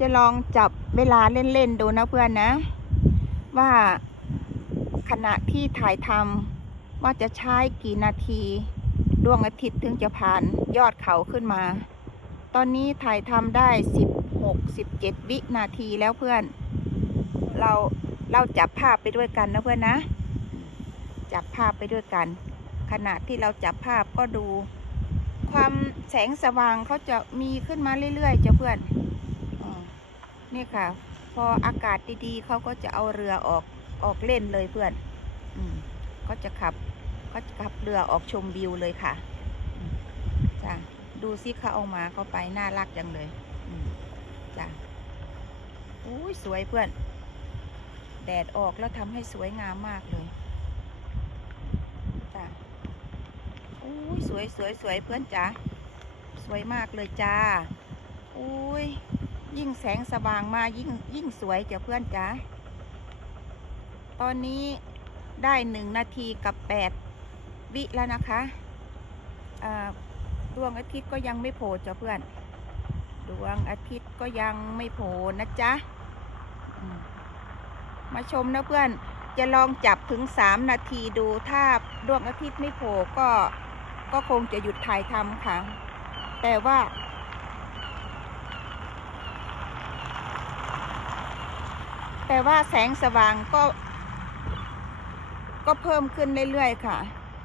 จะลองจับเวลาเล่นๆดูนะเพื่อนนะ ว่าขณะที่ถ่ายทำว่าจะใช้กี่นาทีดวงอาทิตย์ถึงจะผ่านยอดเขาขึ้นมา ตอนนี้ถ่ายทำได้ 16 17 วินาทีแล้วเพื่อน เราเราจับภาพไปด้วยกันนะเพื่อนนะ จับภาพไปด้วยกัน ขณะที่เราจับภาพก็ดู ความแสงสว่างเขาจะมีขึ้นมาเรื่อยๆจ้ะเพื่อน นี่ค่ะ พออากาศดีๆเขาก็จะเอาเรือออกออกเล่นเลยเพื่อน อืมก็จะขับก็จะขับเรือออกชมวิวเลยค่ะจ้ะดูสิเขาเอามาเขาไปน่ารักจังเลยอืมจ้ะอุ้ยสวยเพื่อน แดดออกแล้วทำให้สวยงามมากเลยจ้ะอุ้ยสวยสวยสวยเพื่อนจ้ะสวยมากเลยจ้าอุ้ย ยิ่งแสงสว่างมายิ่งยิ่งสวยจ้ะเพื่อนจ้าตอนนี้ได้หนึ่งนาทีกับแปดวิแล้วนะคะดวงอาทิตย์ก็ยังไม่โผล่จ้ะเพื่อน ดวงอาทิตย์ก็ยังไม่โผล่นะจ๊ะมมาชมนะเพื่อนจะลองจับถึงสามนาทีดูถ้าดวงอาทิตย์ไม่โผล่ก็ก็คงจะหยุดถ่ายทำค่ะ แต่ว่า แต่ว่าแสงสว่างก็ ก็เพิ่มขึ้นเรื่อยๆค่ะ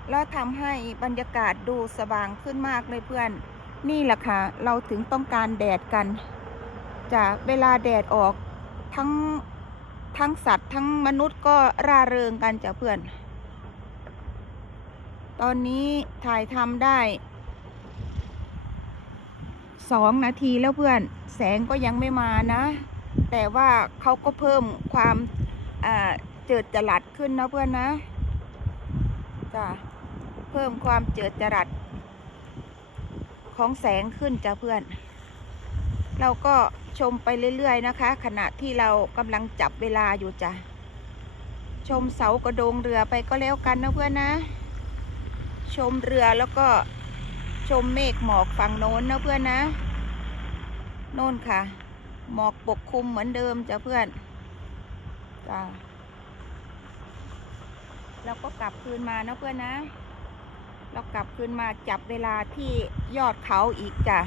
แล้วทำให้บรรยากาศดูสว่างขึ้นมากเลยเพื่อน นี่แหละค่ะ เราถึงต้องการแดดกันจากเวลาแดดออกทั้งทั้งสัตว์ทั้งมนุษย์ก็ร่าเริงกันจ้ะเพื่อน ตอนนี้ถ่ายทำได้สองนาทีแล้วเพื่อน แสงก็ยังไม่มานะ แต่ว่าเขาก็เพิ่มความเจิดจรัสขึ้นนะเพื่อนนะจ้ะเพิ่มความเจิดจรัสของแสงขึ้นจ้ะเพื่อน เราก็ชมไปเรื่อยๆนะคะ ขณะที่เรากำลังจับเวลาอยู่จ้ะชมเสากระโดงเรือไปก็แล้วกันนะเพื่อนนะ ชมเรือแล้วก็ชมเมฆหมอกฝั่งโน้นนะเพื่อนนะ โน่นค่ะ หมอกปกคลุมเหมือนเดิมจ้ะเพื่อนจ้ะแล้วก็กลับคืนมานะเพื่อนนะ เรากลับคืนมาจับเวลาที่ยอดเขาอีกจ้ะ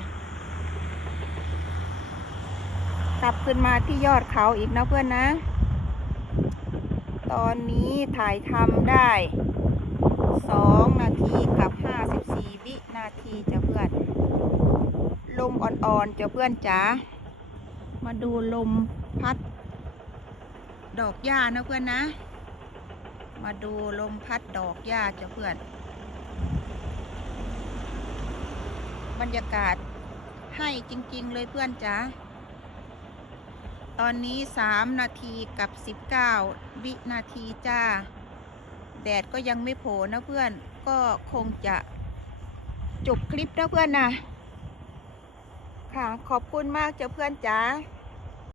กลับขึ้นมาที่ยอดเขาอีกนะเพื่อนนะ ตอนนี้ถ่ายทำได้2นาทีกับ54วินาทีจ้ะเพื่อน ลมอ่อนๆจ้ะเพื่อนจ๋า มาดูลมพัด ดอกหญ้านะเพื่อนนะ มาดูลมพัดดอกหญ้าจ้ะเพื่อน บรรยากาศให้จริง ๆ เลยเพื่อนจ๋าตอนนี้สามนาทีกับสิบเก้าวินาทีจ้า แดดก็ยังไม่โผล่นะเพื่อน ก็คงจะจบคลิปนะเพื่อนนะค่ะ ขอบคุณมากเจ้าเพื่อนจ๋า